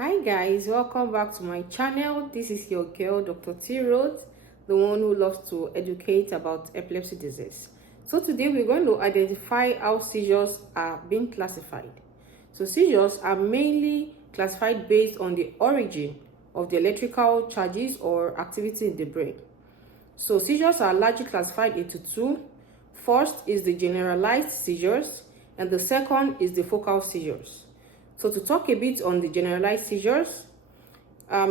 Hi guys, welcome back to my channel. This is your girl Dr. T Rhodes, the one who loves to educate about epilepsy disease. So today we're going to identify how seizures are being classified. So seizures are mainly classified based on the origin of the electrical charges or activity in the brain. So seizures are largely classified into two. First is the generalized seizures and the second is the focal seizures. So to talk a bit on the generalized seizures,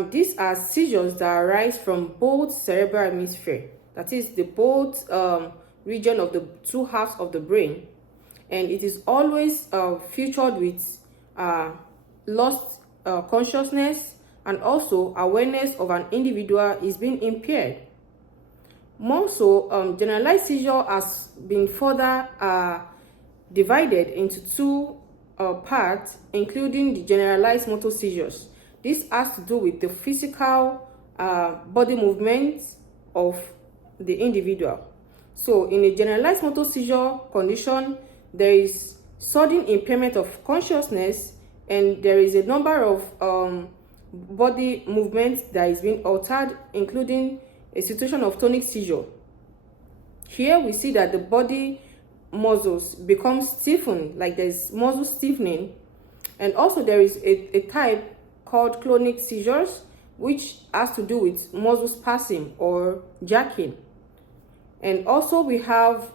these are seizures that arise from both cerebral hemisphere, that is the both region of the two halves of the brain, and it is always featured with lost consciousness, and also awareness of an individual is being impaired. More so, generalized seizure has been further divided into two parts, including the generalized motor seizures. This has to do with the physical body movements of the individual. So in a generalized motor seizure condition, there is sudden impairment of consciousness and there is a number of body movements that is being altered, including a situation of tonic seizure. Here we see that the body muscles become stiffened, like there's muscle stiffening, and also there is a type called clonic seizures, which has to do with muscle spasm or jerking. And also we have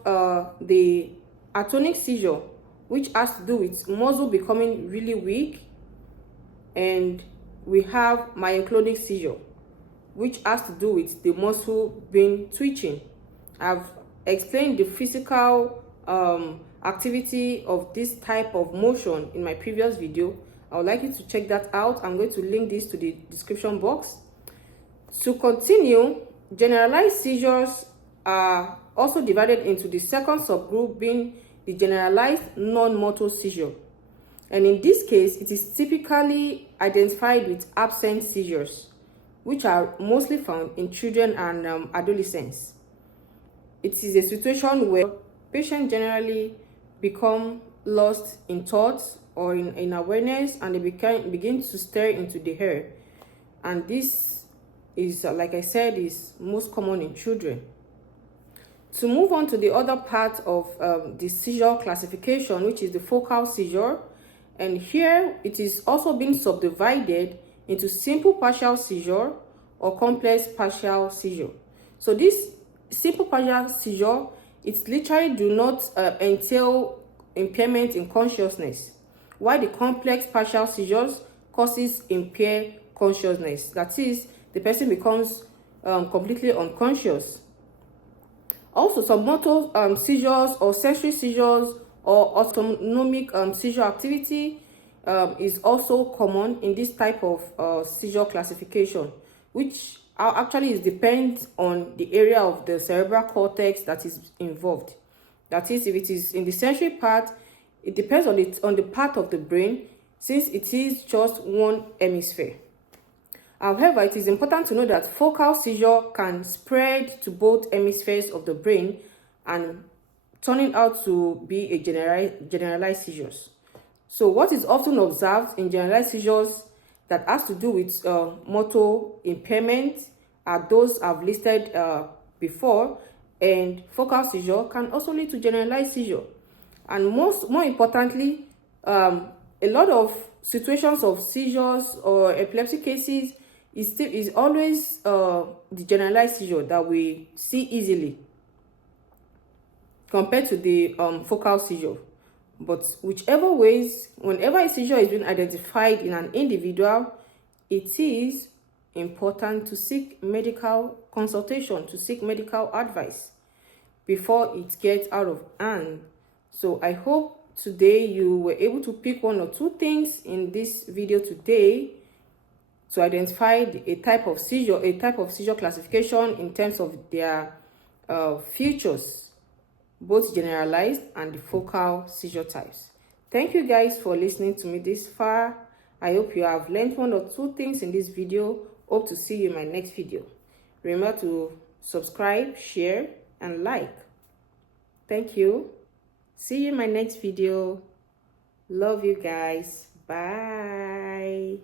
the atonic seizure, which has to do with muscle becoming really weak, and we have myoclonic seizure, which has to do with the muscle being twitching. I've explained the physical activity of this type of motion in my previous video. I would like you to check that out. I'm going to link this to the description box. To continue, generalized seizures are also divided into the second subgroup, being the generalized non-motor seizure. And in this case, it is typically identified with absent seizures, which are mostly found in children and adolescents. It is a situation where patients generally become lost in thoughts or in awareness, and they begin to stare into the air. And this is, like I said, is most common in children. To move on to the other part of the seizure classification, which is the focal seizure, and here it is also being subdivided into simple partial seizure or complex partial seizure. So this simple partial seizure, it literally do not entail impairment in consciousness, while the complex partial seizures causes impaired consciousness. That is, the person becomes completely unconscious. Also, some motor seizures or sensory seizures or autonomic seizure activity is also common in this type of seizure classification, which actually depends on the area of the cerebral cortex that is involved. That is, if it is in the sensory part, it depends on the part of the brain, since it is just one hemisphere. However, it is important to know that focal seizure can spread to both hemispheres of the brain and turning out to be a generalized seizures. So what is often observed in generalized seizures that has to do with motor impairment are those I've listed before, and focal seizure can also lead to generalized seizure. And more importantly, a lot of situations of seizures or epilepsy cases is always the generalized seizure that we see easily compared to the focal seizure. But whichever ways, whenever a seizure is being identified in an individual, it is important to seek medical consultation, to seek medical advice before it gets out of hand. So I hope today you were able to pick one or two things in this video today to identify a type of seizure classification in terms of their features, both generalized and the focal seizure types. Thank you guys for listening to me this far. I hope you have learned one or two things in this video. Hope to see you in my next video. Remember to subscribe, share, and like. Thank you. See you in my next video. Love you guys. Bye.